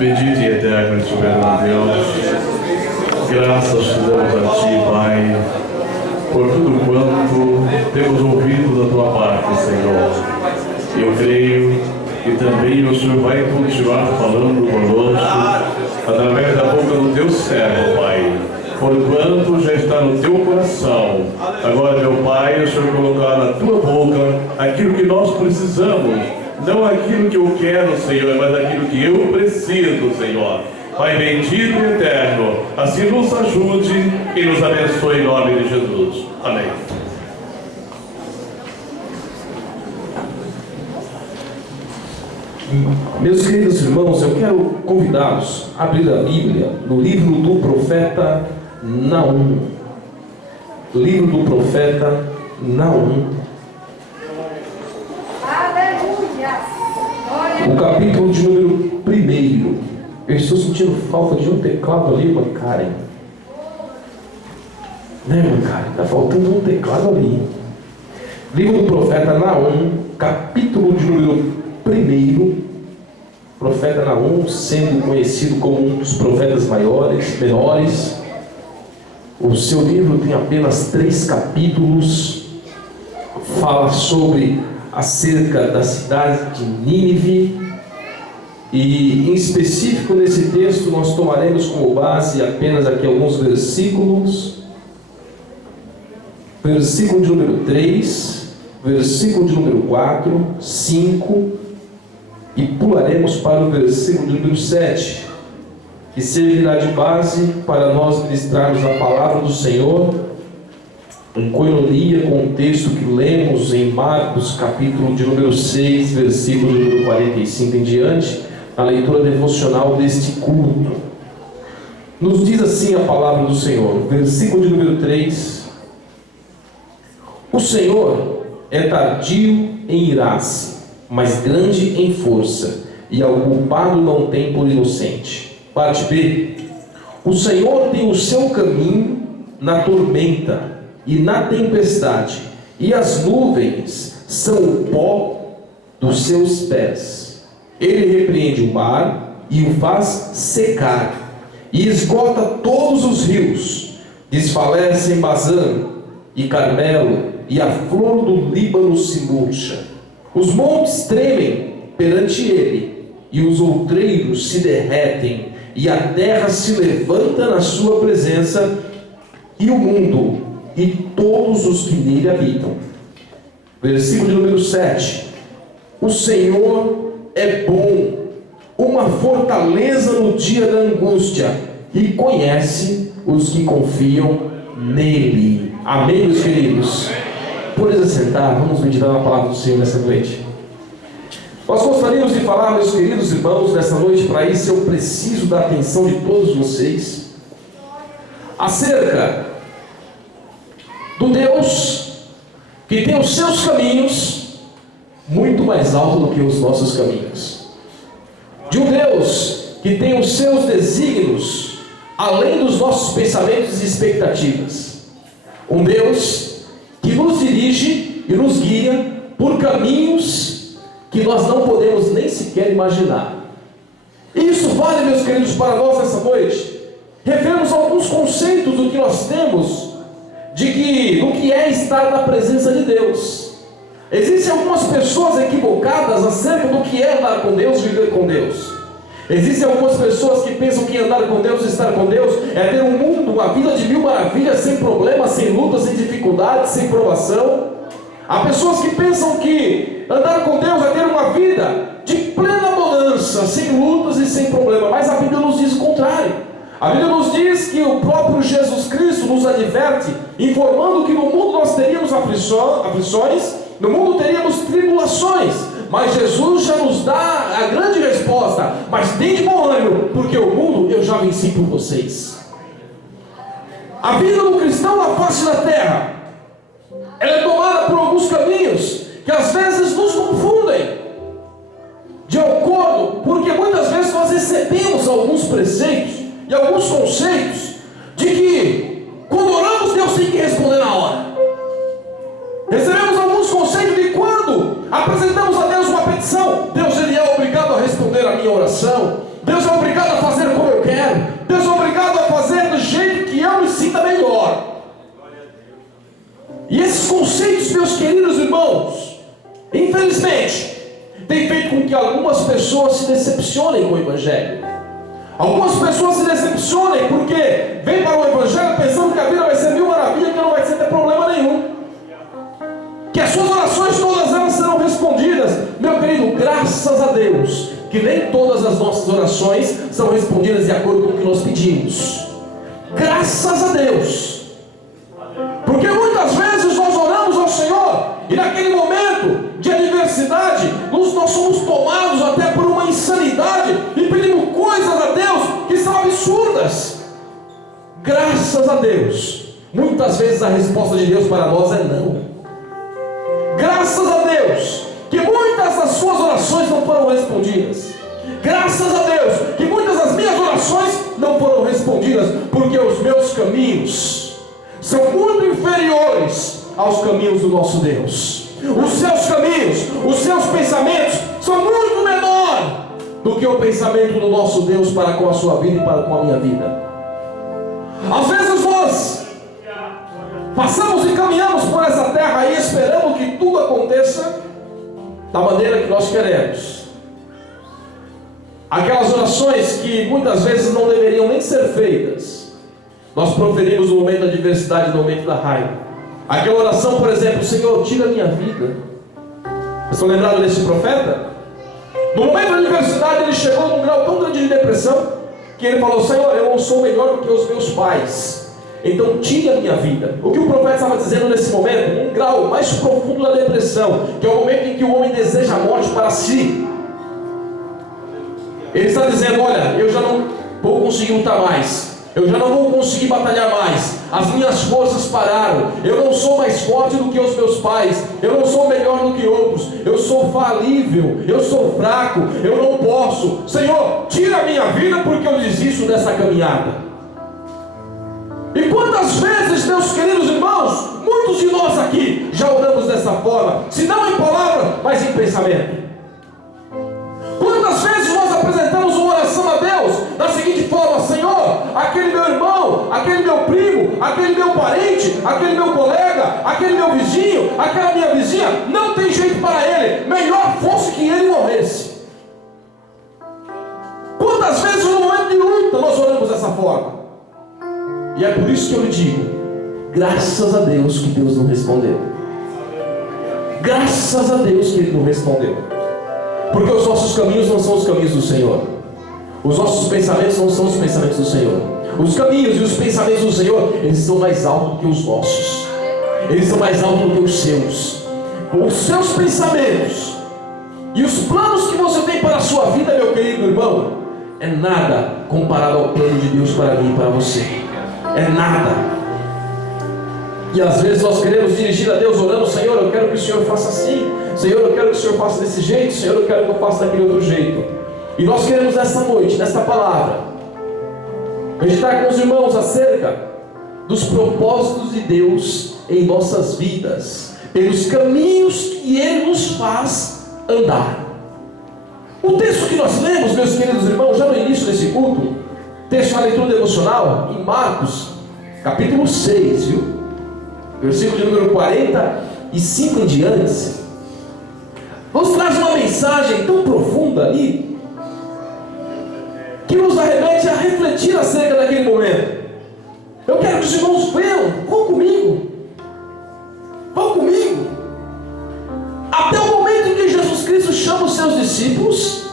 Bendito e eterno e soberano Deus, graças te damos a Ti, Pai, por tudo quanto temos ouvido da Tua parte, Senhor. Eu creio que também o Senhor vai continuar falando conosco através da boca do Teu servo, Pai, porquanto já está no Teu coração. Agora, meu Pai, o Senhor colocar na Tua boca aquilo que nós precisamos. Não aquilo que eu quero, Senhor, mas aquilo que eu preciso, Senhor. Pai bendito e eterno, assim nos ajude e nos abençoe em nome de Jesus. Amém. Meus queridos irmãos, eu quero convidá-los a abrir a Bíblia no livro do profeta Naum. Livro do profeta Naum. O capítulo de número 1. Eu estou sentindo falta de um teclado ali, irmã Karen. Né, irmã Karen? Está faltando um teclado ali. Livro do profeta Naum, capítulo de número 1. Profeta Naum, sendo conhecido como um dos profetas menores. O seu livro tem apenas 3 capítulos. Fala sobre acerca da cidade de Nínive, e em específico nesse texto nós tomaremos como base apenas aqui alguns versículos. Versículo de número 3, versículo de número 4, 5, e pularemos para o versículo de número 7, que servirá de base para nós ministrarmos a palavra do Senhor em coinonia com o texto que lemos em Marcos, capítulo de número 6, versículo de número 45 em diante, na leitura devocional deste culto. Nos diz assim a palavra do Senhor, versículo de número 3: O Senhor é tardio em irar-se, mas grande em força, e ao culpado não tem por inocente. Parte B. O Senhor tem o seu caminho na tormenta e na tempestade, e as nuvens são o pó dos seus pés. Ele repreende o mar e o faz secar, e esgota todos os rios. Desfalece em Bazã e Carmelo, e a flor do Líbano se murcha. Os montes tremem perante ele, e os outreiros se derretem, e a terra se levanta na sua presença, e o mundo e todos os que nele habitam. Versículo de número 7. O Senhor é bom, uma fortaleza no dia da angústia, e conhece os que confiam nele. Amém, meus queridos? Por assentar, vamos meditar na palavra do Senhor nessa noite. Nós gostaríamos de falar, meus queridos irmãos, nessa noite. Para isso eu preciso da atenção de todos vocês acerca do Deus que tem os seus caminhos muito mais alto do que os nossos caminhos, de um Deus que tem os seus desígnios além dos nossos pensamentos e expectativas, um Deus que nos dirige e nos guia por caminhos que nós não podemos nem sequer imaginar. E isso vale, meus queridos, para nós nessa noite. Revermos alguns conceitos do que nós temos do que é estar na presença de Deus. Existem algumas pessoas equivocadas acerca do que é andar com Deus, viver com Deus. Existem algumas pessoas que pensam que andar com Deus, estar com Deus, é ter um mundo, uma vida de 1000 maravilhas, sem problemas, sem lutas, sem dificuldades, sem provação. Há pessoas que pensam que andar com Deus é ter uma vida de plena bonança, sem lutas e sem problemas, mas a Bíblia nos diz o contrário. A Bíblia nos diz que o próprio Jesus Cristo nos adverte, informando que no mundo nós teríamos aflições, no mundo teríamos tribulações, mas Jesus já nos dá a grande resposta: mas tem de bom ânimo, porque o mundo eu já venci por vocês. A vida do cristão na face da terra, ela é tomada por alguns caminhos que às vezes nos confundem, de acordo, porque muitas vezes nós recebemos alguns preceitos e alguns conceitos de que quando oramos Deus tem que responder na hora. Recebemos alguns conceitos de apresentamos a Deus uma petição, Deus ele é obrigado a responder a minha oração, Deus é obrigado E esses conceitos, meus queridos irmãos, infelizmente, tem feito com que algumas pessoas se decepcionem com o Evangelho. Algumas pessoas se decepcionem porque vêm para o Evangelho pensando que a vida vai ser mil maravilhas, que não vai ter problema nenhum, que as suas orações todas elas serão respondidas. Meu querido, graças a Deus que nem todas as nossas orações são respondidas de acordo com o que nós pedimos. Graças a Deus. Porque muitas vezes nós oramos ao Senhor e naquele momento de adversidade nós somos tomados até por uma insanidade e pedimos coisas a Deus que são absurdas. Graças a Deus, muitas vezes a resposta de Deus para nós é não. Graças a Deus que muitas das suas orações não foram respondidas. Graças a Deus que muitas das minhas orações não foram respondidas, porque os meus caminhos são muito inferiores aos caminhos do nosso Deus. Os seus caminhos, os seus pensamentos são muito menor do que o pensamento do nosso Deus para com a sua vida e para com a minha vida. Às vezes nós passamos e caminhamos por essa terra e esperamos que tudo aconteça da maneira que nós queremos. Aquelas orações que muitas vezes não deveriam nem ser feitas, nós proferimos no momento da adversidade, no momento da raiva. Aquela oração, por exemplo: Senhor, tira a minha vida. Vocês estão lembrados desse profeta? No momento da adversidade ele chegou num grau tão grande de depressão que ele falou: Senhor, eu não sou melhor do que os meus pais, então tire a minha vida. O que o profeta estava dizendo nesse momento? Um grau mais profundo da depressão, que é o momento em que o homem deseja a morte para si. Ele está dizendo: olha, eu já não vou conseguir lutar mais, eu já não vou conseguir batalhar mais, as minhas forças pararam, eu não sou mais forte do que os meus pais, eu não sou melhor do que outros, eu sou falível, eu sou fraco, eu não posso. Senhor, tira a minha vida porque eu desisto dessa caminhada. E quantas vezes, meus queridos irmãos, muitos de nós aqui já oramos dessa forma, se não em palavra, mas em pensamento. Quantas vezes nós apresentamos uma oração a Deus da seguinte forma: Senhor, aquele meu irmão, aquele meu primo, aquele meu parente, aquele meu colega, aquele meu vizinho, aquela minha vizinha, não tem jeito para ele, melhor fosse que ele morresse. Quantas vezes no momento de luta nós oramos dessa forma? E é por isso que eu lhe digo: graças a Deus que Deus não respondeu. Graças a Deus que Ele não respondeu. Porque os nossos caminhos não são os caminhos do Senhor. Os nossos pensamentos não são os pensamentos do Senhor. Os caminhos e os pensamentos do Senhor, eles são mais altos do que os nossos. Eles são mais altos do que os seus. Os seus pensamentos e os planos que você tem para a sua vida, meu querido irmão, é nada comparado ao plano de Deus para mim e para você. É nada. E às vezes nós queremos dirigir a Deus orando: Senhor, eu quero que o Senhor faça assim, Senhor, eu quero que o Senhor faça desse jeito, Senhor, eu quero que eu faça daquele outro jeito. E nós queremos nesta noite, nesta palavra, meditar com os irmãos acerca dos propósitos de Deus em nossas vidas, pelos caminhos que Ele nos faz andar. O texto que nós lemos, meus queridos irmãos, já no início desse culto, texto da leitura devocional, em Marcos, capítulo 6, viu? Versículo de número 45 em diante, nos traz uma mensagem tão profunda ali, que nos arremete a refletir acerca daquele momento. Eu quero que os irmãos vão comigo, até o momento em que Jesus Cristo chama os seus discípulos.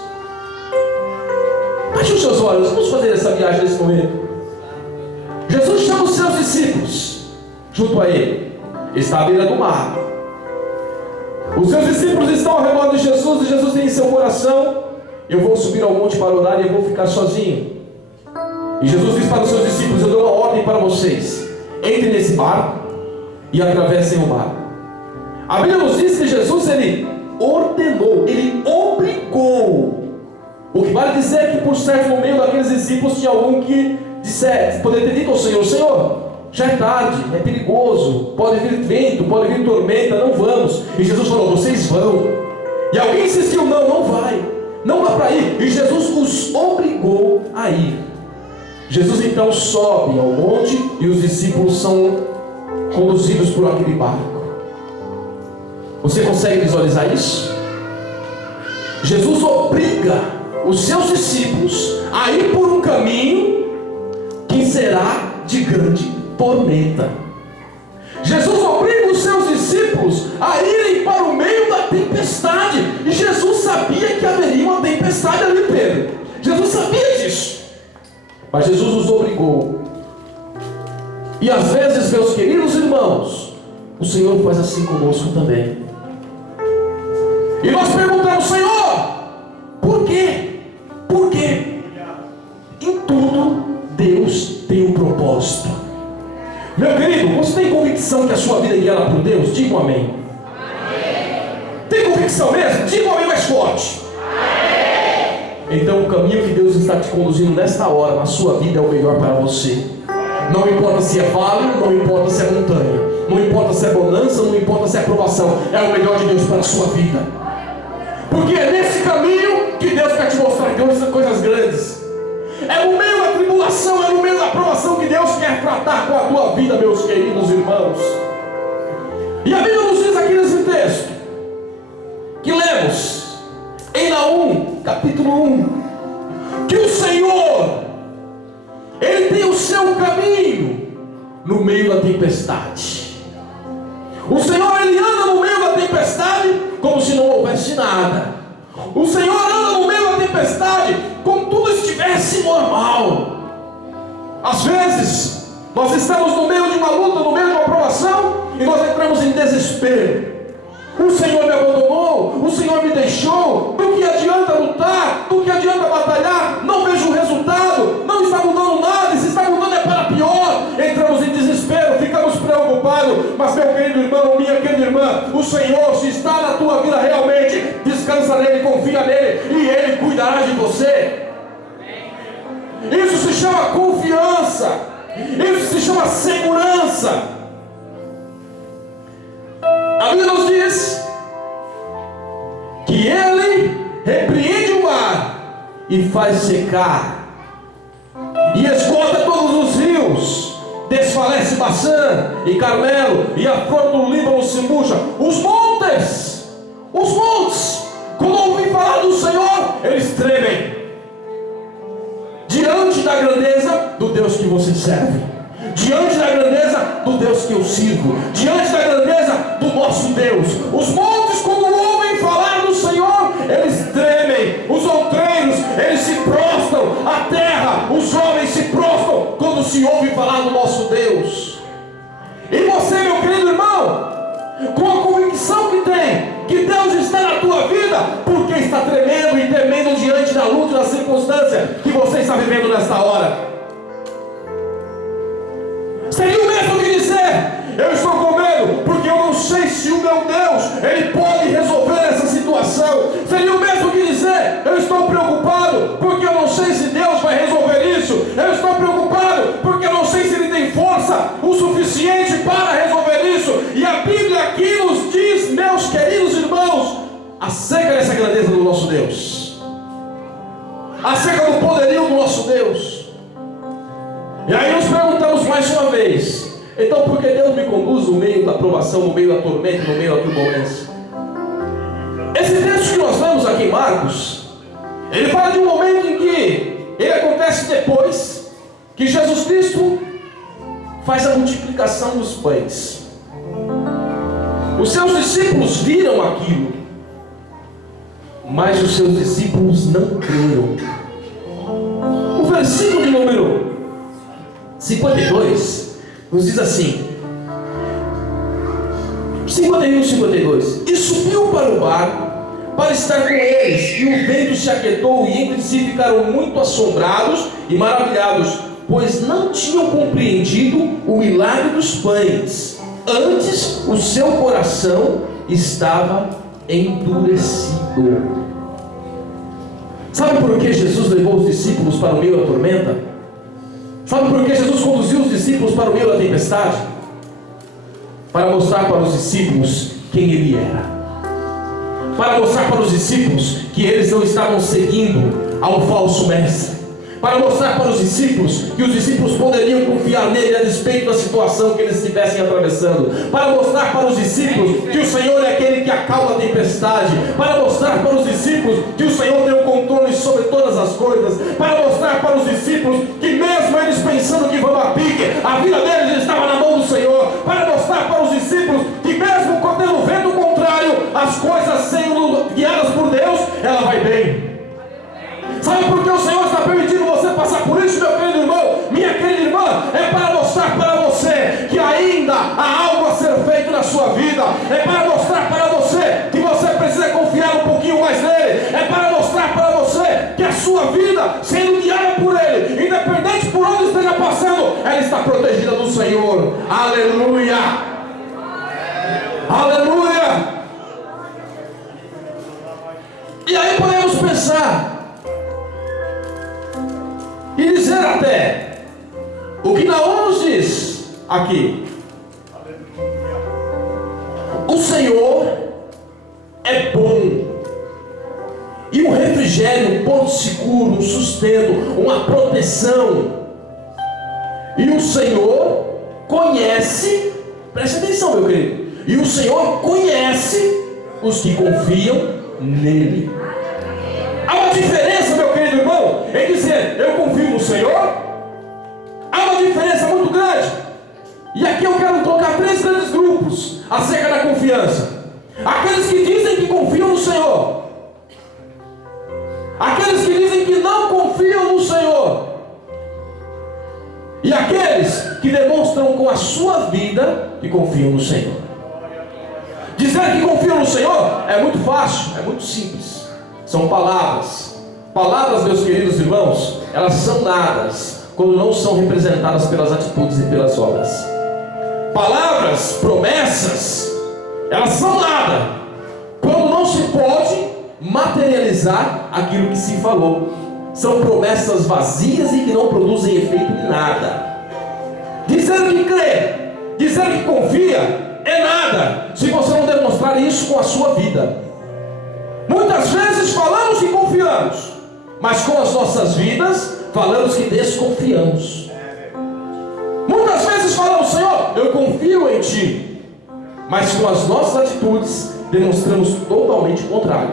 Feche os seus olhos, vamos fazer essa viagem nesse momento. Jesus chama os seus discípulos junto a Ele, está à beira do mar. Os seus discípulos estão ao redor de Jesus, e Jesus tem em seu coração: eu vou subir ao monte para orar e eu vou ficar sozinho. E Jesus diz para os seus discípulos: eu dou uma ordem para vocês, entrem nesse barco e atravessem o mar. A Bíblia nos diz que Jesus, Ele ordenou, Ele obrigou. O que vale dizer que por certo no meio daqueles discípulos tinha algum que poderia ter dito ao Senhor: Senhor, já é tarde, é perigoso, pode vir vento, pode vir tormenta, não vamos. E Jesus falou: vocês vão. E alguém insistiu: não vai, não dá para ir. E Jesus os obrigou a ir. Jesus então sobe ao monte e os discípulos são conduzidos por aquele barco. Você consegue visualizar isso? Jesus obriga os seus discípulos a ir por um caminho que será de grande tormenta. Jesus obriga os seus discípulos a irem para o meio da tempestade. E Jesus sabia que haveria uma tempestade ali, Pedro. Jesus sabia disso. Mas Jesus os obrigou. E às vezes, meus queridos irmãos, o Senhor faz assim conosco também. E nós perguntamos: Senhor, por quê? Por quê? Em tudo Deus tem um propósito. Meu querido, você tem convicção que a sua vida é guiada por Deus? Diga um amém. Tem convicção mesmo? Diga um amém mais forte. Então o caminho que Deus está te conduzindo nesta hora, na sua vida, é o melhor para você. Não importa se é vale, não importa se é montanha, não importa se é bonança, não importa se é provação, é o melhor de Deus para a sua vida. Porque é nesse caminho que Deus quer te mostrar coisas grandes. É no meio da tribulação, é no meio da provação que Deus quer tratar com a tua vida, meus queridos irmãos. E a Bíblia nos diz aqui nesse texto, que lemos em Naum, capítulo 1, que o Senhor, Ele tem o seu caminho no meio da tempestade. O Senhor, Ele anda no meio da tempestade como se não houvesse nada. O Senhor anda no meio da tempestade como tudo estivesse normal. Às vezes nós estamos no meio de uma luta, no meio de uma provação, e nós entramos em desespero. O Senhor me abandonou, o Senhor me deixou. Do que adianta lutar? Do que adianta batalhar? Não vejo o resultado, não está mudando nada, e se está mudando é para pior. Entramos em desespero, ficamos preocupados. Mas meu querido irmão, minha querida irmã, o Senhor, se está na tua vida realmente, descansa nele, confia nele, e Ele cuidará de você. Isso se chama confiança, isso se chama segurança. A Bíblia nos diz que Ele repreende o mar e faz secar, e esgota todos os rios, desfalece Baçã e Carmelo, e a flor do Líbano se murcha. Os montes, quando ouvem falar do Senhor, eles tremem diante da grandeza do Deus que você serve, diante da grandeza do Deus que eu sirvo, diante da grandeza do nosso Deus. Os montes, quando ouvem falar do Senhor, eles tremem. Os outreiros, eles se prostram. A terra, os homens se prostram quando se ouve falar do nosso Deus. E você, meu querido irmão, com a convicção que tem que Deus está na tua vida, porque está tremendo e temendo diante da luta e da circunstância que você está vivendo nesta hora. Seria o mesmo que dizer: eu estou com medo porque eu não sei se o meu Deus, Ele pode resolver essa situação. Seria o mesmo que dizer: eu estou preocupado porque eu não sei se Deus vai resolver isso. Eu estou preocupado porque eu não sei se Ele tem força o suficiente para resolver isso. E a Bíblia aqui nos diz, meus queridos irmãos, acerca dessa grandeza do nosso Deus, acerca do poderio do nosso Deus. E aí nos perguntamos mais uma vez: então por que Deus me conduz no meio da provação, no meio da tormenta, no meio da turbulência? Esse texto que nós lemos aqui em Marcos, ele fala de um momento em que ele acontece depois que Jesus Cristo faz a multiplicação dos pães. Os seus discípulos viram aquilo, mas os seus discípulos não creram. O versículo de número 52 nos diz assim: 51 e 52: e subiu para o barco para estar com eles, e o vento se aquietou, e entre si ficaram muito assombrados e maravilhados, pois não tinham compreendido o milagre dos pães. Antes o seu coração estava endurecido. Sabe por que Jesus levou os discípulos para o meio da tormenta? Sabe por que Jesus conduziu os discípulos para o meio da tempestade? Para mostrar para os discípulos quem Ele era. Para mostrar para os discípulos que eles não estavam seguindo ao falso mestre, para mostrar para os discípulos que os discípulos poderiam confiar nele a despeito da situação que eles estivessem atravessando, para mostrar para os discípulos que o Senhor é aquele que acalma a tempestade, para mostrar para os discípulos que o Senhor tem o controle sobre todas as coisas, para mostrar para os discípulos que mesmo eles pensando que vão a pique, a vida deles estava na mão do Senhor, para mostrar para os discípulos que mesmo quando tendo vento contrário, as coisas sendo guiadas por Deus, ela vai bem. Sabe por que o Senhor está permitindo você passar por isso, meu querido irmão, minha querida irmã? É para mostrar para você que ainda há algo a ser feito na sua vida. É para mostrar para você que você precisa confiar um pouquinho mais nele. É para mostrar para você que a sua vida, sendo guiada por ele, independente por onde esteja passando, ela está protegida do Senhor. Aleluia! Aleluia! E aí podemos pensar e dizer até o que Naum nos diz aqui: o Senhor é bom, e um refrigério, um porto seguro, um sustento, uma proteção. E o Senhor conhece, preste atenção, meu querido, e o Senhor conhece os que confiam nele. Há uma diferença, meu querido irmão, em dizer eu confio no Senhor. Há uma diferença muito grande. E aqui eu quero colocar 3 grandes grupos acerca da confiança: aqueles que dizem que confiam no Senhor, aqueles que dizem que não confiam no Senhor, e aqueles que demonstram com a sua vida que confiam no Senhor. Dizer que confiam no Senhor é muito fácil, é muito simples. São palavras. Palavras, meus queridos irmãos, elas são dadas quando não são representadas pelas atitudes e pelas obras. Palavras, promessas, elas são dadas quando não se pode materializar aquilo que se falou. São promessas vazias e que não produzem efeito em nada. Dizer que crê, dizer que confia, é nada se você não demonstrar isso com a sua vida. Muitas vezes falamos que confiamos, mas com as nossas vidas falamos que desconfiamos. Muitas vezes falamos: Senhor, eu confio em Ti, mas com as nossas atitudes demonstramos totalmente o contrário.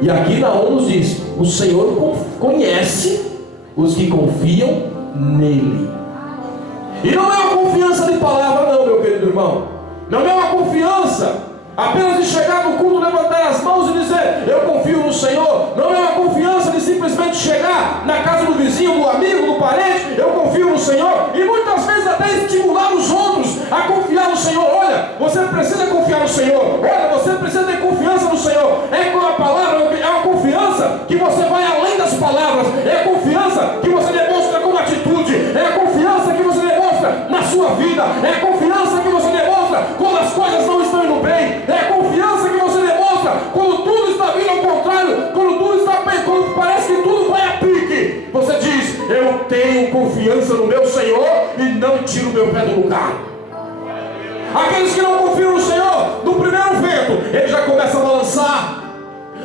E aqui Naum nos diz: o Senhor conhece os que confiam nele. E não é uma confiança de palavra não, meu querido irmão. Não é uma confiança apenas de chegar no culto, levantar as mãos e dizer eu confio no Senhor. Não é uma confiança de simplesmente chegar na casa do vizinho, do amigo, do parente, eu confio no Senhor. E muitas vezes até estimular os outros a confiar no Senhor. Olha, você precisa confiar no Senhor. Olha, você precisa ter confiança no Senhor. É com a palavra, é uma confiança que você vai além das palavras. É a confiança que você demonstra com atitude. É a confiança que você demonstra na sua vida. É a confiança que você demonstra quando as coisas não estão indo bem. É a confiança que você demonstra quando tudo está vindo ao contrário, quando tudo está bem, quando parece que tudo vai a pique. Você diz: eu tenho confiança no meu Senhor e não tiro o meu pé do lugar. Aqueles que não confiam no Senhor, no primeiro vento, ele já começa a balançar.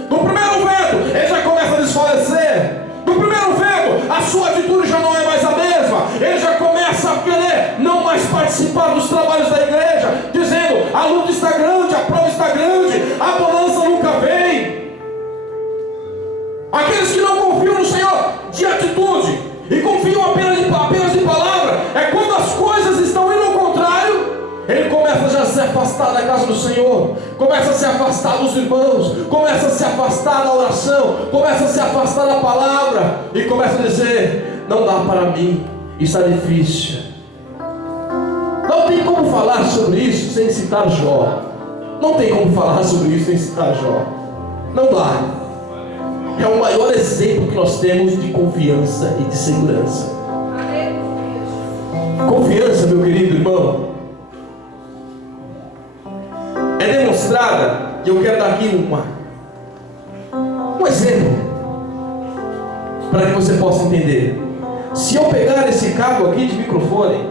No primeiro vento, ele já começa a desfalecer. No primeiro vento, a sua atitude já não é mais a mesma. Ele já começa a querer não mais participar dos trabalhos da igreja, dizendo: a luta está grande, a prova está grande, a bonança nunca vem. Aqueles que não confiam no Senhor de atitude e confiam apenas de palavra, é quando as coisas estão indo ao contrário, ele começa já a se afastar da casa do Senhor, começa a se afastar dos irmãos, começa a se afastar da oração, começa a se afastar da palavra e começa a dizer: não dá para mim, está difícil. Não tem como falar sobre isso sem citar Jó. Não tem como falar sobre isso sem citar Jó. Não dá. É o maior exemplo que nós temos de confiança e de segurança. Confiança, meu querido irmão, é demonstrada, e eu quero dar aqui um exemplo para que você possa entender. Se eu pegar esse cabo aqui de microfone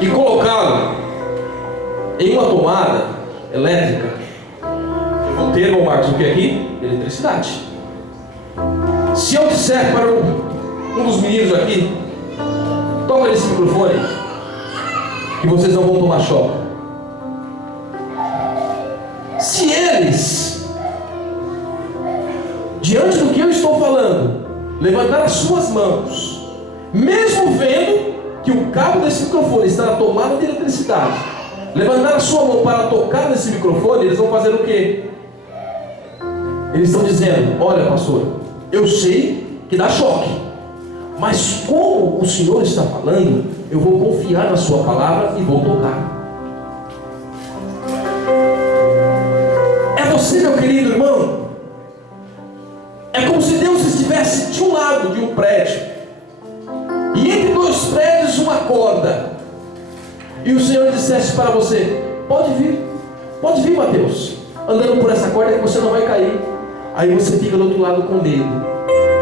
e colocá-lo em uma tomada elétrica, eu O termo, Marcos, o que é aqui? Eletricidade. Se eu disser para um dos meninos aqui, toca nesse microfone, que vocês não vão tomar choque. Se eles, diante do que eu estou falando, levantar as suas mãos, mesmo vendo que o cabo desse microfone está na tomada de eletricidade, levantar a sua mão para tocar nesse microfone, eles vão fazer o quê? Eles estão dizendo: olha, pastor, eu sei que dá choque, mas como o Senhor está falando, eu vou confiar na sua palavra e vou tocar. É você, meu querido irmão. É como se Deus estivesse de um lado de um prédio, e entre dois prédios uma corda, e o Senhor dissesse para você: pode vir, Mateus, andando por essa corda que você não vai cair. Aí você fica do outro lado com medo: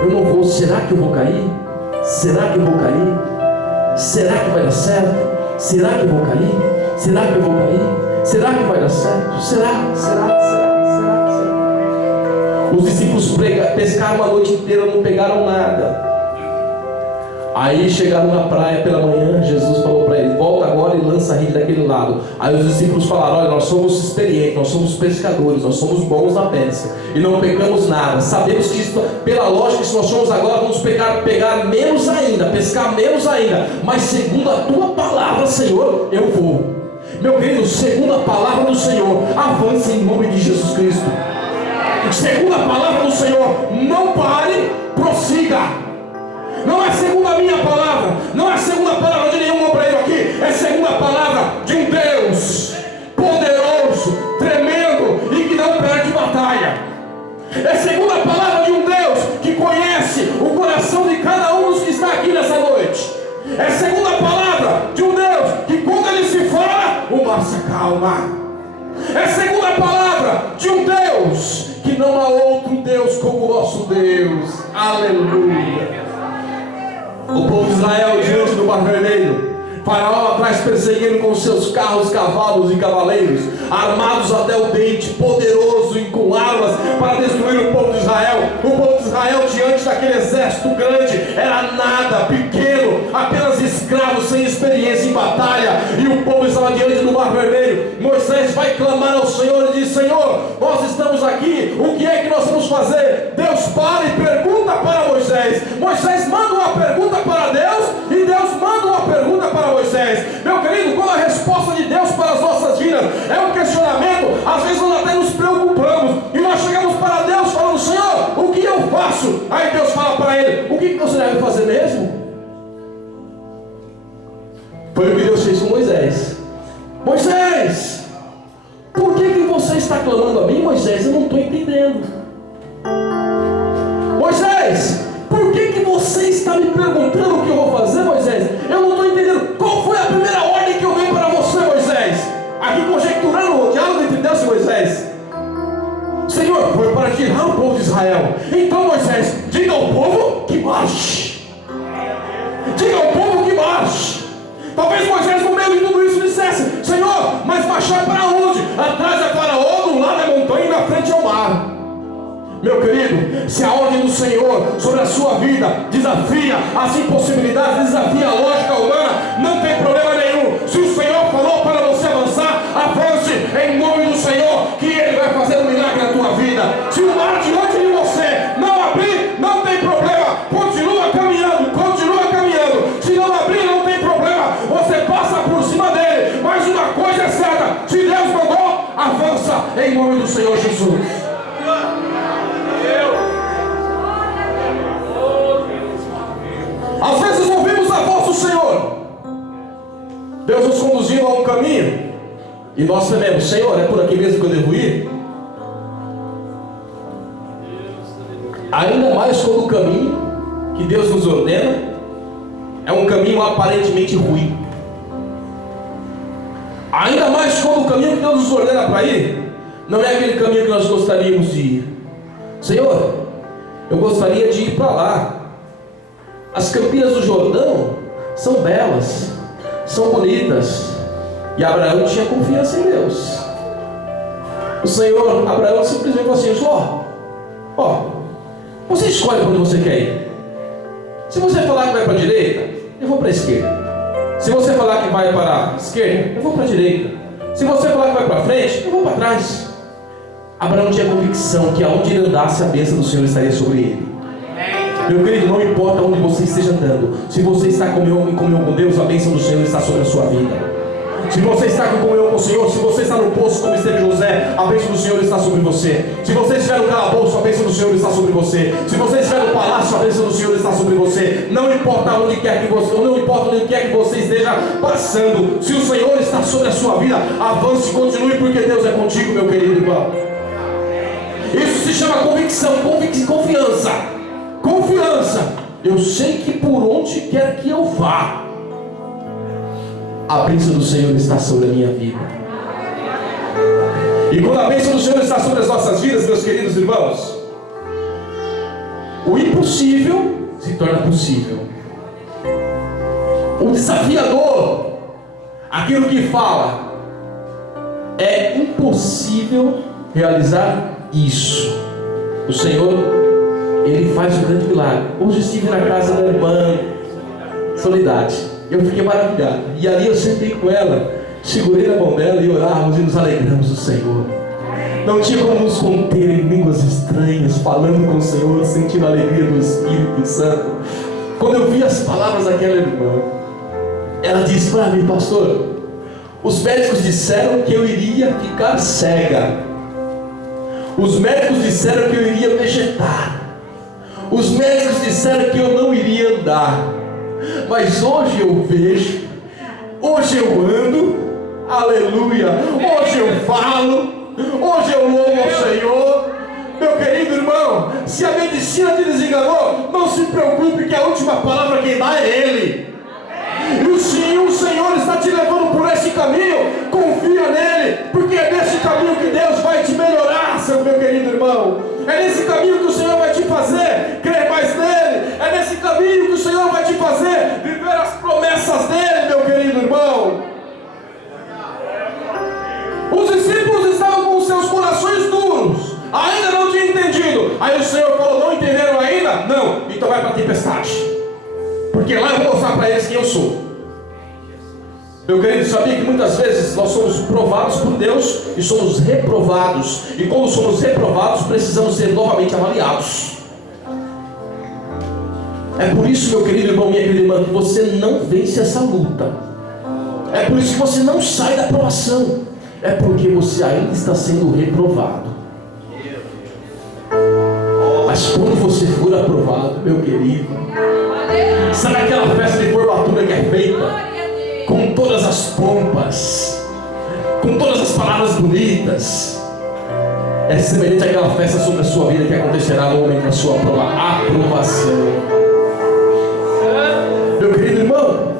eu não vou, será que eu vou cair? Será que eu vou cair? Será que vai dar certo? Será que eu vou cair? Será que eu vou cair? Será que vai dar certo? Será? Os discípulos pescaram a noite inteira, não pegaram nada. Aí chegaram na praia pela manhã, Jesus falou para eles: volta agora e lança a rede daquele lado. Aí os discípulos falaram: olha, nós somos experientes, nós somos pescadores, nós somos bons na pesca e não pegamos nada. Sabemos que isso, pela lógica, se nós somos agora, vamos pegar menos ainda, pescar menos ainda. Mas segundo a tua palavra, Senhor, eu vou. Meu querido, segundo a palavra do Senhor, avance em nome de Jesus Cristo. Segundo a palavra do Senhor, não pare, prossiga. Não é segundo a minha palavra, não é segundo a palavra de nenhum obreiro aqui, é segundo a palavra de um Deus poderoso, tremendo e que não perde batalha. É segundo a palavra de um Deus que conhece o coração de cada um dos que está aqui nessa noite. É segundo a palavra de um Deus que, quando ele se fala, o mar se acalma. É segundo a palavra de um Deus que não há outro Deus como o nosso Deus. Aleluia. O povo de Israel diante do Mar Vermelho, Faraó atrás perseguindo com seus carros, cavalos e cavaleiros, armados até o dente, poderoso e com armas para destruir o povo de Israel. O povo de Israel diante daquele exército grande era nada, pequeno, apenas escravos sem experiência em batalha. E o povo estava diante do Mar Vermelho. Moisés vai clamar ao Senhor e diz: Senhor, nós estamos aqui, o que é que nós vamos fazer? Deus para e pergunta para Moisés. Moisés manda uma pergunta para Deus e Deus manda uma pergunta para Moisés. Meu querido, quando a resposta de Deus para as nossas vidas é um questionamento, às vezes nós até nos preocupamos e nós chegamos para Deus falando: Senhor, o que eu faço? Aí Deus fala para ele: o que você deve fazer mesmo? Foi o que Deus fez com Moisés. Moisés, por que você está clamando a mim, Moisés? Eu não estou entendendo. Moisés, por que você está me perguntando o que eu vou fazer, Moisés? Eu não estou entendendo. Qual foi a primeira ordem que eu dei para você, Moisés? Aqui conjecturando o diálogo entre Deus e Moisés. Senhor, foi para tirar o povo de Israel. Então, Moisés, diga ao povo que marche. Diga ao povo que marche. Talvez Moisés, no meio de tudo isso, dissesse: Senhor, mas marchar para onde? Atrás é Faraó, do lado é montanha e na frente é o mar. Meu querido, se a ordem do Senhor sobre a sua vida desafia as impossibilidades, desafia a lógica humana, não tem problema nenhum. Se o Senhor falou para você avançar, avance em nome do Senhor, que Ele vai fazer um milagre na tua vida. Se o mar diante de você não abrir, não tem problema, continua caminhando, continua caminhando. Se não abrir, não tem problema, você passa por cima dele. Mas uma coisa é certa: se Deus mandou, avança em nome do Senhor Jesus. Às vezes ouvimos a voz do Senhor, Deus nos conduzindo a um caminho, e nós tememos: Senhor, é por aqui mesmo que eu devo ir? Ainda mais quando o caminho que Deus nos ordena é um caminho aparentemente ruim. Ainda mais quando o caminho que Deus nos ordena para ir não é aquele caminho que nós gostaríamos de ir. Senhor, eu gostaria de ir para lá. As Campinas do Jordão são belas, são bonitas. E Abraão tinha confiança em Deus. O Senhor, Abraão, simplesmente falou assim: ó, você escolhe quando você quer ir. Se você falar que vai para a direita, eu vou para a esquerda. Se você falar que vai para a esquerda, eu vou para a direita. Se você falar que vai para frente, eu vou para trás. Abraão tinha convicção que aonde ele andasse, a bênção do Senhor estaria sobre ele. Meu querido, não importa onde você esteja andando, se você está em comunhão com Deus, a bênção do Senhor está sobre a sua vida. Se você está com comunhão com o Senhor, se você está no poço como esteve José, a bênção do Senhor está sobre você. Se você estiver no calabouço, a bênção do Senhor está sobre você. Se você estiver no palácio, a bênção do Senhor está sobre você. Não importa onde quer que você, não importa onde quer que você esteja passando, se o Senhor está sobre a sua vida, avance e continue, porque Deus é contigo, meu querido irmão. Isso se chama convicção, confiança. Confiança. Eu sei que por onde quer que eu vá, a bênção do Senhor está sobre a minha vida. E quando a bênção do Senhor está sobre as nossas vidas, meus queridos irmãos, o impossível se torna possível. O desafiador, aquilo que fala, é impossível realizar isso. O Senhor, Ele faz um grande milagre. Hoje estive na casa da irmã Soledade. Eu fiquei maravilhado. E ali eu sentei com ela, segurei na mão dela e orávamos e nos alegramos do Senhor. Não tinha como nos conter em línguas estranhas, falando com o Senhor, sentindo a alegria do Espírito Santo. Quando eu vi as palavras daquela irmã, ela disse para mim: pastor, os médicos disseram que eu iria ficar cega. Os médicos disseram que eu iria vegetar. Os médicos disseram que eu não iria andar. Mas hoje eu vejo, hoje eu ando, aleluia, hoje eu falo, hoje eu louvo ao Senhor. Meu querido irmão, se a medicina te desenganou, não se preocupe, que a última palavra quem dá é Ele. E se o Senhor está te levando por esse caminho, confia nele, porque é nesse caminho que Deus vai te melhorar, meu querido irmão. É nesse caminho que o Senhor vai te fazer crer mais nele. É nesse caminho que o Senhor vai te fazer viver as promessas dele, meu querido irmão. Os discípulos estavam com seus corações duros, ainda não tinham entendido. Aí o Senhor falou: não entenderam ainda? Não, então vai para a tempestade, porque lá eu vou mostrar para eles quem eu sou. Meu querido, sabia que muitas vezes nós somos provados por Deus e somos reprovados. E quando somos reprovados, precisamos ser novamente avaliados. É por isso, meu querido irmão, minha querida irmã, que você não vence essa luta. É por isso que você não sai da provação. É porque você ainda está sendo reprovado. Mas quando você for aprovado, meu querido, sabe aquela festa de formatura que é feita com todas as pompas, com todas as palavras bonitas? É semelhante àquela festa sobre a sua vida que acontecerá no momento da sua aprovação. Meu querido irmão,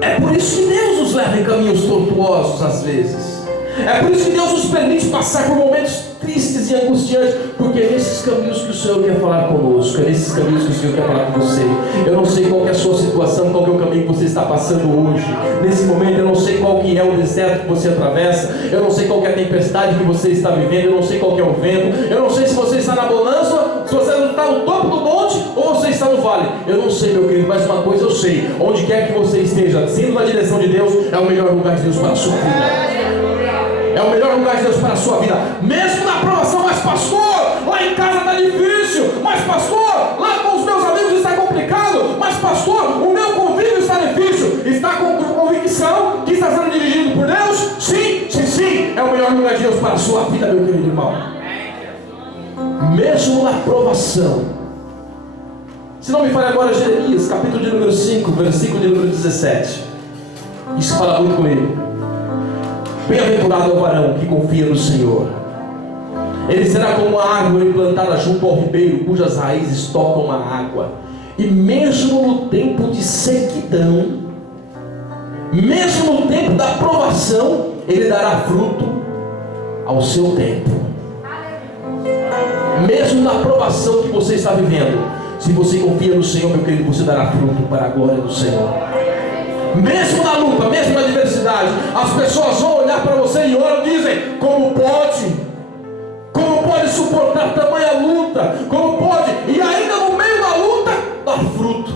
é por isso que Deus nos leva em caminhos tortuosos às vezes. É por isso que Deus nos permite passar por momentos tristes e angustiantes, porque é nesses caminhos que o Senhor quer falar conosco, é nesses caminhos que o Senhor quer falar com você. Eu não sei qual é a sua situação, qual é o caminho que você está passando hoje. Nesse momento eu não sei qual que é o deserto que você atravessa, eu não sei qual que é a tempestade que você está vivendo, eu não sei qual que é o vento, eu não sei se você está na bonança, se você está no topo do monte ou você está no vale. Eu não sei, meu querido, mas uma coisa eu sei: onde quer que você esteja, sendo na direção de Deus, é o melhor lugar de Deus para a sua vida. É o melhor lugar de Deus para a sua vida. Mesmo na provação: mas pastor, lá em casa está difícil, mas pastor, lá com os meus amigos está complicado, mas pastor, o meu convívio está difícil. Está com convicção que está sendo dirigido por Deus? Sim, sim, sim. É o melhor lugar de Deus para a sua vida, meu querido irmão. Mesmo na provação. Se não me falha agora, Jeremias, capítulo de número 5, versículo de número 17. Isso fala muito comigo. Bem-aventurado é o varão que confia no Senhor. Ele será como uma árvore plantada junto ao ribeiro, cujas raízes tocam a água. E mesmo no tempo de sequidão, mesmo no tempo da provação, ele dará fruto ao seu tempo. Mesmo na provação que você está vivendo, se você confia no Senhor, meu querido, você dará fruto para a glória do Senhor. Mesmo na luta, mesmo na adversidade, as pessoas vão olhar para você e olham e dizem: como pode? Como pode suportar tamanha luta? Como pode? E ainda no meio da luta, dar fruto.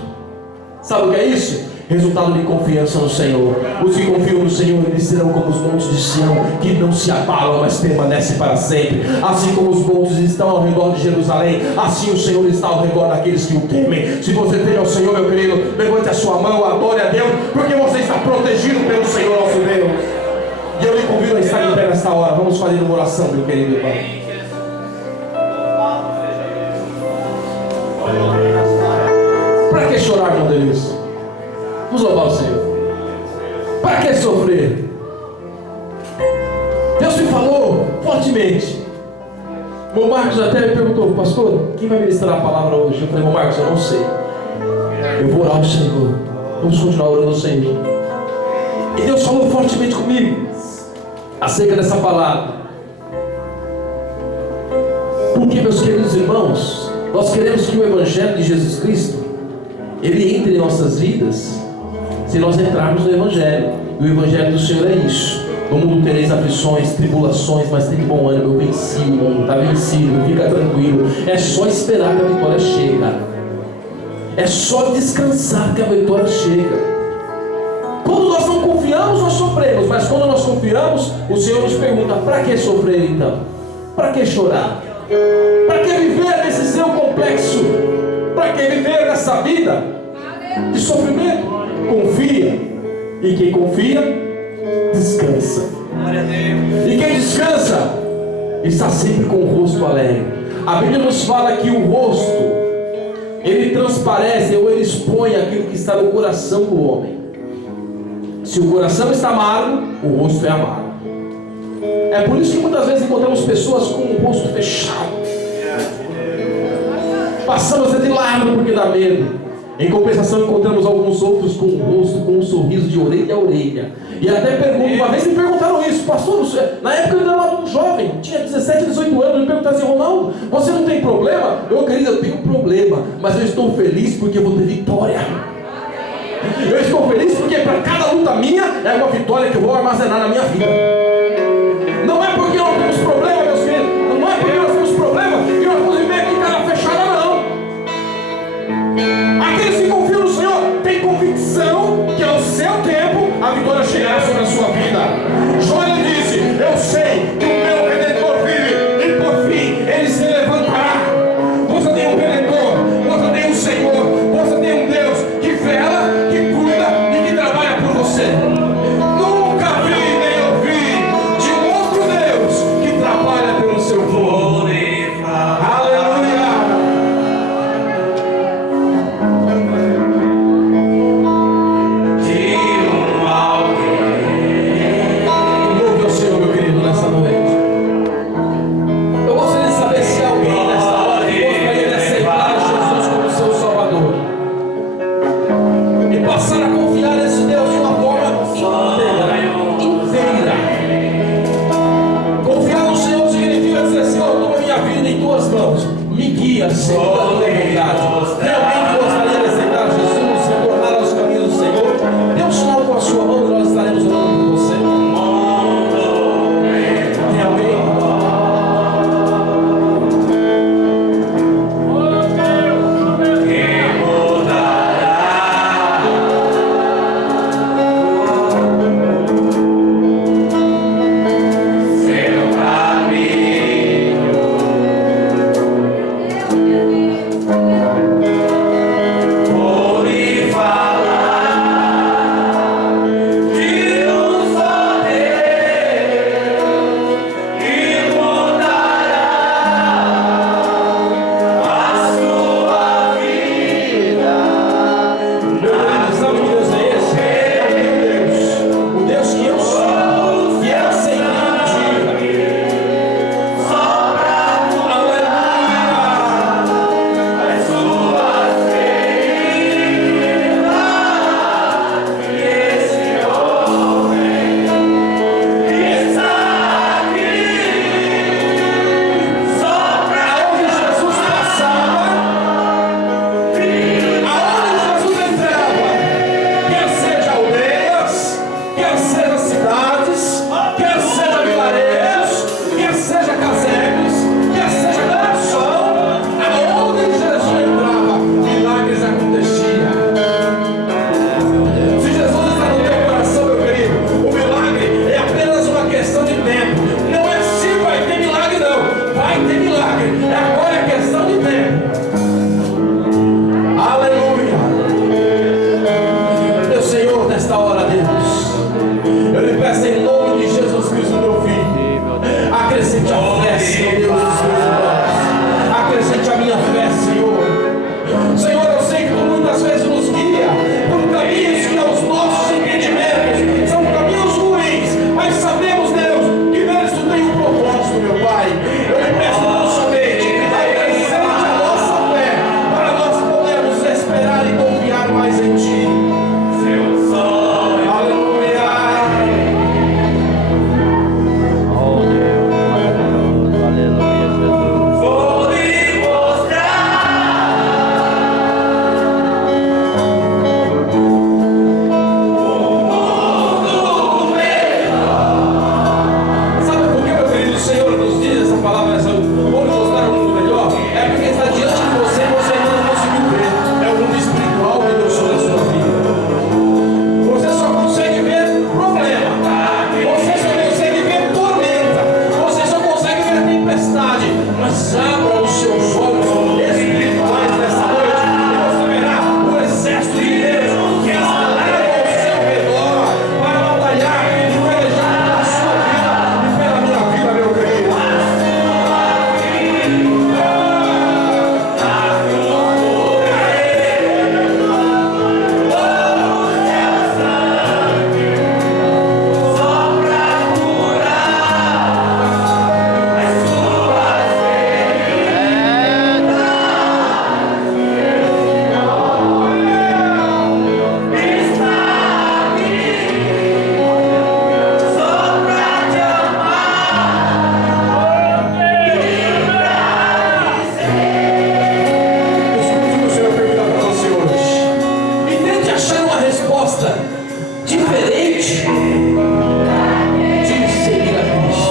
Sabe o que é isso? Resultado de confiança no Senhor. Os que confiam no Senhor, eles serão como os montes de Sião, que não se abalam, mas permanecem para sempre. Assim como os montes estão ao redor de Jerusalém, assim o Senhor está ao redor daqueles que o temem. Se você teme ao Senhor, meu querido, levante a sua mão, adore a Deus, porque você está protegido pelo Senhor nosso Deus. E eu lhe convido a estar em pé nesta hora. Vamos fazer uma oração, meu querido irmão. Para que chorar, meu Deus? Vamos louvar o Senhor. Para que sofrer? Deus me falou fortemente. O irmão Marcos até me perguntou: pastor, quem vai ministrar a palavra hoje? Eu falei: irmão Marcos, eu não sei. Eu vou orar ao Senhor. Vamos continuar orando ao Senhor. E Deus falou fortemente comigo acerca dessa palavra. Porque, meus queridos irmãos, nós queremos que o Evangelho de Jesus Cristo, ele entre em nossas vidas, se nós entrarmos no Evangelho. E o Evangelho do Senhor é isso: no mundo tereis aflições, tribulações, mas tem bom ânimo, eu venci o mundo, está vencido, fica tranquilo. É só esperar que a vitória chega. É só descansar que a vitória chega. Quando nós não confiamos, nós sofremos. Mas quando nós confiamos, o Senhor nos pergunta: para que sofrer então? Para que chorar? Para que viver nesse seu complexo? Para que viver nessa vida de sofrimento? Confia. E quem confia, descansa. E quem descansa, está sempre com o rosto alegre. A Bíblia nos fala que o rosto, ele transparece ou ele expõe aquilo que está no coração do homem. Se o coração está amargo, o rosto é amargo. É por isso que muitas vezes encontramos pessoas com o rosto fechado. Passamos a de largo porque dá medo. Em compensação, encontramos alguns outros com o rosto, com um sorriso de orelha a orelha. E até pergunto, uma vez me perguntaram isso: pastor, na época eu era um jovem, tinha 17, 18 anos, me perguntaram assim: Ronaldo, você não tem problema? Querido, eu tenho problema, mas eu estou feliz porque eu vou ter vitória. Eu estou feliz porque para cada luta minha é uma vitória que eu vou armazenar na minha vida. Não é porque nós temos problema, meus queridos, não é porque nós temos problema que nós vamos viver aqui cara fechada, não. Aqueles que confiam no Senhor têm convicção que ao seu tempo a vitória chegará sobre a sua vida. Joel disse: eu sei que o meu Redentor vive e por fim ele se levantará. Você tem um Redentor, você tem um Senhor, você tem um Deus que vela, que cuida e que trabalha por você. Nunca vi nem ouvi de um outro Deus que trabalha pelo seu povo. seus olhos espirituais nessa noite e você verá o exército de Deus que estará ao seu redor para batalhar e pelejar pela sua vida e pela minha vida, meu querido. Diferente de seguir a Cristo.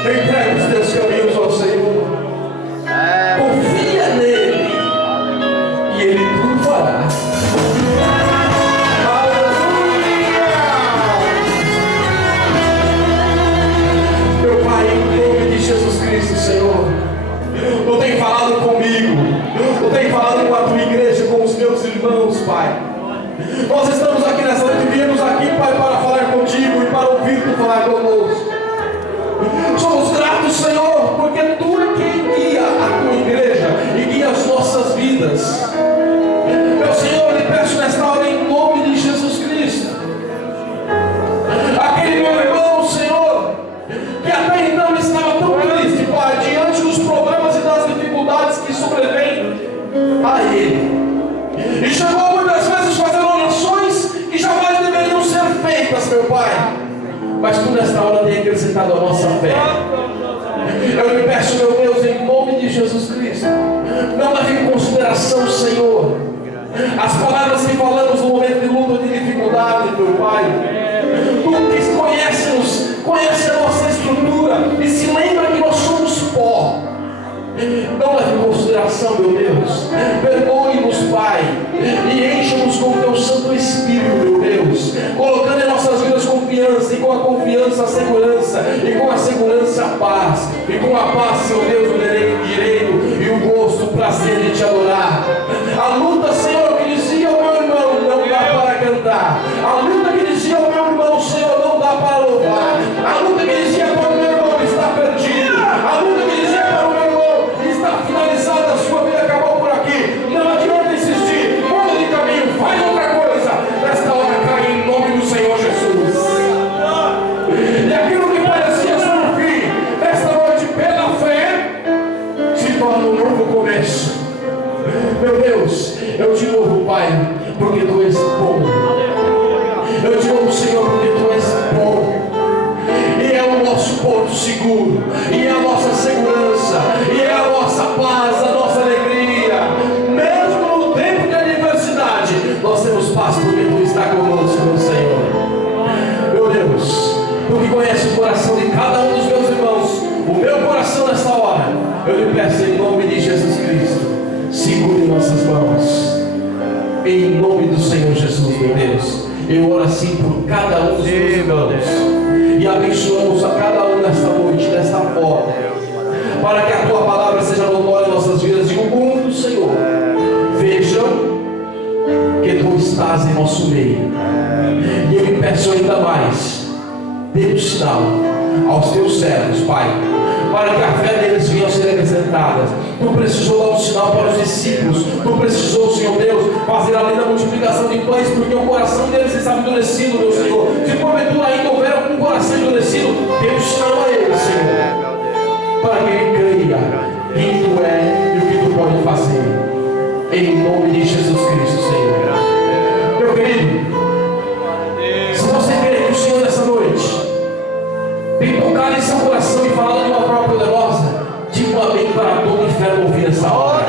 Entrega os teus caminhos ao Senhor. Confia nele e ele tudo fará. Aleluia! Meu Pai, em nome de Jesus Cristo, Senhor, Tu tem falado comigo, Tu tem falado com a Tua igreja, com os meus irmãos, Pai. Nós estamos aqui nessa noite, viemos aqui, Pai, para falar contigo e para ouvir Tu falar conosco. Somos gratos, Senhor, porque Tu é quem guia a Tua igreja e guia as nossas vidas. Meu Senhor, eu lhe peço nesta hora em nome de Jesus Cristo. Aquele meu irmão, Senhor, que até então estava tão triste, Pai, diante dos problemas e das dificuldades que sobrevêm a ele. E chegou muitas vezes fazendo orações que jamais deveriam ser feitas, meu Pai. Mas Tu nesta hora tem acrescentado a nossa fé. Eu lhe peço, meu Deus, em nome de Jesus Cristo, não leve em consideração, Senhor, as palavras que falamos no momento de luta ou de dificuldade, meu Pai. Tu que conhece-nos, conhece a nossa estrutura e se lembra que nós somos pó. Não leve em consideração, meu Deus. Perdoe-nos, Pai, e encha-nos com o Teu Santo Espírito, meu Deus, colocando em nossas vidas confiança, e com a confiança a segurança, e com a segurança a paz, e com a paz, meu Deus, o direito e o gosto, o prazer de Te adorar. A luta, Senhor, que dizia ao meu irmão, não dá para cantar. A luta que dizia ao meu irmão, Senhor, não dá para louvar. A luta que dizia para o meu irmão, está perdido. A luta que dizia para o meu irmão, está finalizada, a sua vida acabou por aqui. Não adianta insistir, muda de caminho, faz outra coisa. Nesta hora cai em nome do Senhor Jesus. E aquilo que parecia ser um fim, nesta noite, pela fé, se torna um novo começo. Meu Deus, eu te louvo, Pai, porque Tu és bom. Eu te louvo, Senhor, porque Tu és bom. E é o nosso porto seguro, e é a nossa segurança, lhe peço em nome de Jesus Cristo, segure nossas mãos, em nome do Senhor Jesus, meu Deus. Eu oro assim por cada um dos meus irmãos e abençoamos a cada um nesta noite, desta forma, para que a tua palavra seja notória em nossas vidas e o mundo, Senhor, vejam que tu estás em nosso meio. E eu lhe peço ainda mais, dê um sinal aos teus servos, Pai, para que a fé deles venha a ser acrescentada. Tu precisou dar um sinal para os discípulos. Tu precisou, Senhor Deus, fazer além da multiplicação de pães, porque o coração deles estava endurecido, meu Senhor. Se porventura ainda houver algum coração endurecido, dê um sinal a eles, Senhor, para que ele creia quem tu é e o que tu pode fazer. Em nome de Jesus Cristo, Senhor. Meu querido, se você crê que o Senhor nessa noite tem tocado em seu coração e falado de uma forma poderosa, diga um amém para todo o inferno ouvir essa hora.